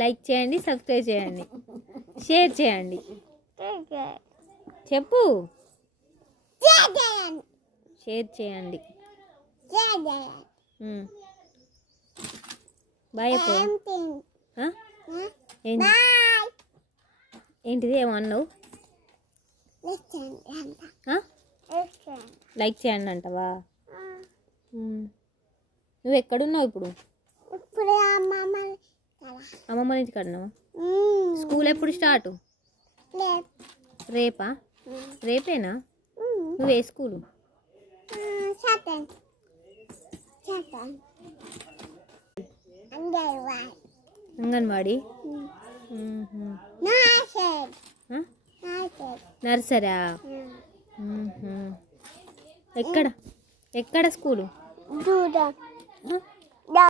Like చేయండి, subscribe చేయండి, share చేయండి. చెప్పు. షేర్ చేయండి. బాయ్. ఏంటిది ఏమన్నావు? లైక్ చేయండి అంటవా? నువ్వు ఎక్కడున్నావు ఇప్పుడు? అమ్మమ్మ ఇంటికి అన్నావా? స్కూల్ ఎప్పుడు స్టార్ట్? రేపా? రేపేనా? నువ్వు ఏ స్కూలు? అంగన్వాడి. నర్సరా? ఎక్కడ స్కూలు?